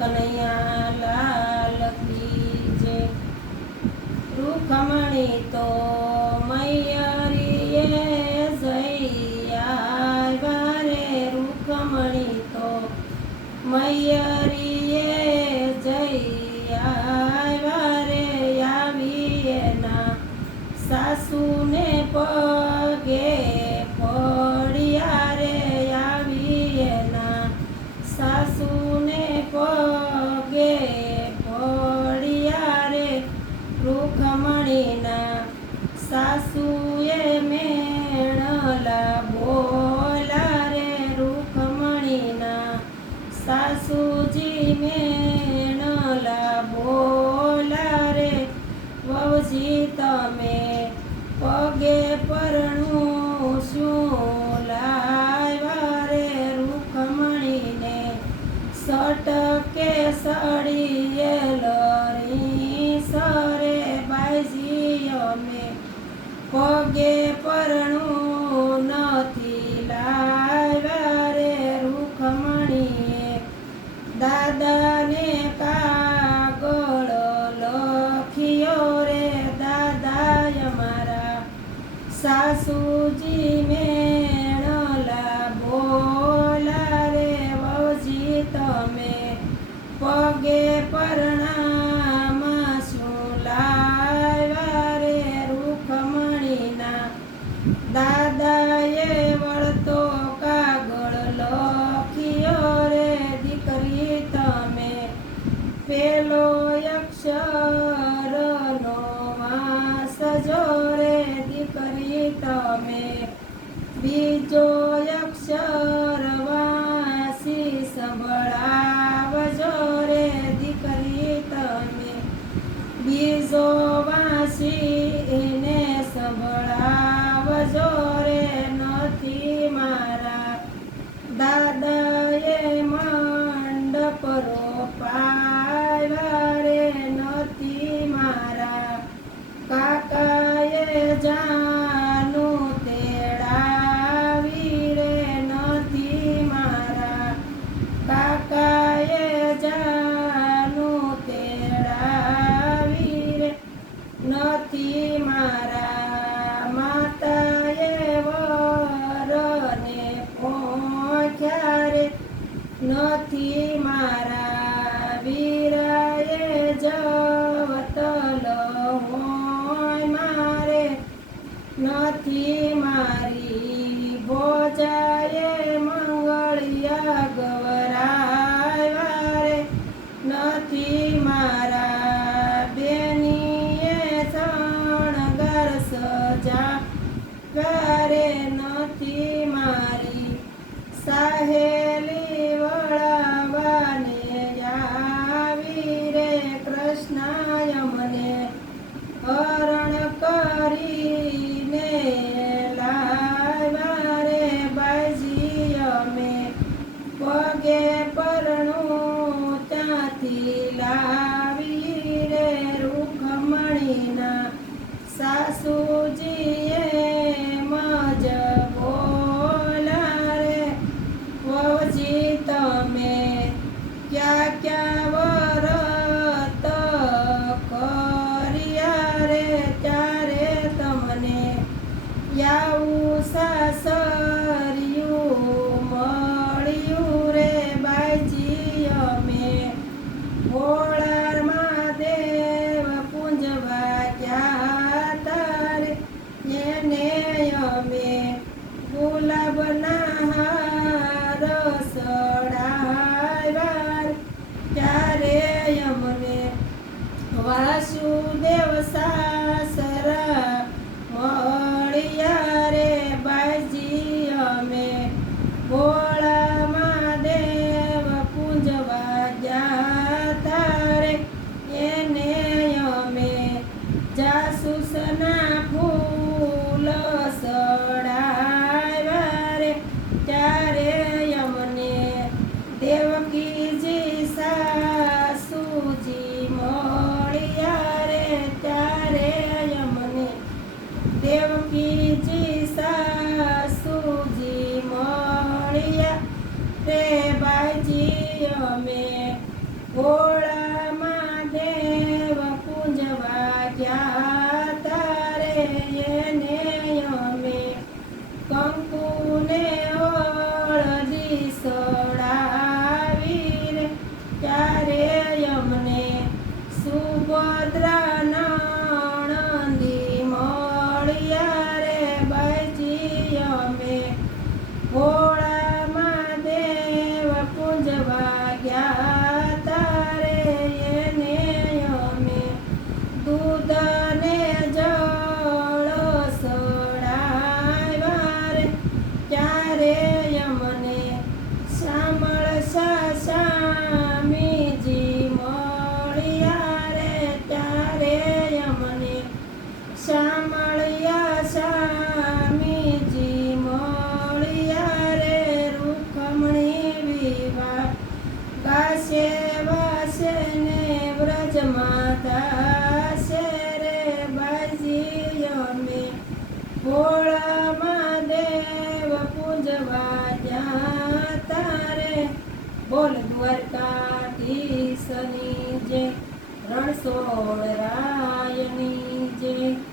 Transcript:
કનૈયા લાલ કી જય। રૂખમણી તો મૈયરીએ જઈ આવ્યા રે, રૂખમણી તો મૈયરીએ જઈ આવ્યા રે, આવી એના સાસુને પગે પડ્યા રે, આવી એના સાસુને પગે પડ્યા રે, રૂખમણીના સાસુએ મેણલા બોલા રે, રૂખમણીના સાસુજી મેણલા બોલા રે, વહુજી તમે પગે પરણું શું લાવ્યા રે, રૂખમણીને સટકે સળીએ લરી સરે, બાઈજી અમે પગે પરણું નથી લાવ્યા રે, રૂખમણીએ દાદાને કાગળ લખ્યો રે, દાદાએ મારા સાસુજી મેણલા બોલા રે, વહુજી તમે પગે પરણામાં શું લાવ્યા રે, રૂખમણીના દાદાએ વળતો કાગળ લખ્યો રે, દીકરી તમે પેલો અક્ષરનો વાંચજો રે, દીકરી તમે બીજો અક્ષર વાંચી સંભળાવજો રે, દીકરી તમે બીજો વાંચીને સંભળાવજો રે, નથી મારા દાદાએ મંડપ રોપાવ્યા રે, નથી મારા કાકાએ જાનું તેડાવી રે, નથી મારા કાકાએ જાનું તેડાવી રે, નથી મારા માતાએ વરને પોખ્યા રે, નથી મારા વીરાએ જવતલ હોય મારે, નથી મારી ભોજાએ મંગળિયા ગવરાવ્યા રે, નથી મારા બેનીએ શણગાર સજાવ્યા રે, નથી મારી સાહેલી વળાવાને આવી રે, કૃષ્ણાય મને હરણ કરીને લાવ્યા રે, બાઈજી અમે પગે પરણું ત્યાંથી લાવી રે, રૂખમણીના સાસુજીએ મજ બોલા રે, વહુજી તમે ક્યાં ક્યાં વરત કર્યા રે, ત્યારે તમને યાવું સાસરિયું મળ્યું રે, બાઈજી અમે ભોળાર મહાદેવ પૂંજવા ગયા તારે, એને અમે ગુલાબના હાર સડાવ્યા, ત્યારે અમને વાસુદેવ સાસરા મળ્યા રે, બાઈજી અમે ભોળા મહાદેવ પૂંજવા ગયા તારે, એને અમે જાસૂસના ફૂલ સડાવ્યા રે, ત્યારે અમને દેવકીજી સાસુજી મળ્યા રે, ત્યારે અમને દેવકીજી સાસુજી મળ્યા રે, બાઈજી અમે ભોળામાં દેવ પૂજવા ગયા તારે એને અમે કંકુને હળદી સડાવી રે ત્યારે અમને સુભદ્રા નણંદી મળ્યા રે બાઈજી અમે ભોળામાં દેવ પૂજવા ગયા તારે એને અમે દૂધ ને જળ સડાવ્યા રે ત્યારે અમને શામળ સ્વામીજી મળ્યા રે ત્યારે અમને શામળિયા સ્વામીજી મળ્યા રે રૂખમણી વિવાહ ગાશે વાસે ને વ્રજમાં દાસે રે બાજી અમે ભોળામાં દેવ પૂજવા ગયા તારે બોલ દ્વારકાધીશની જય રણછોડ રાયની જય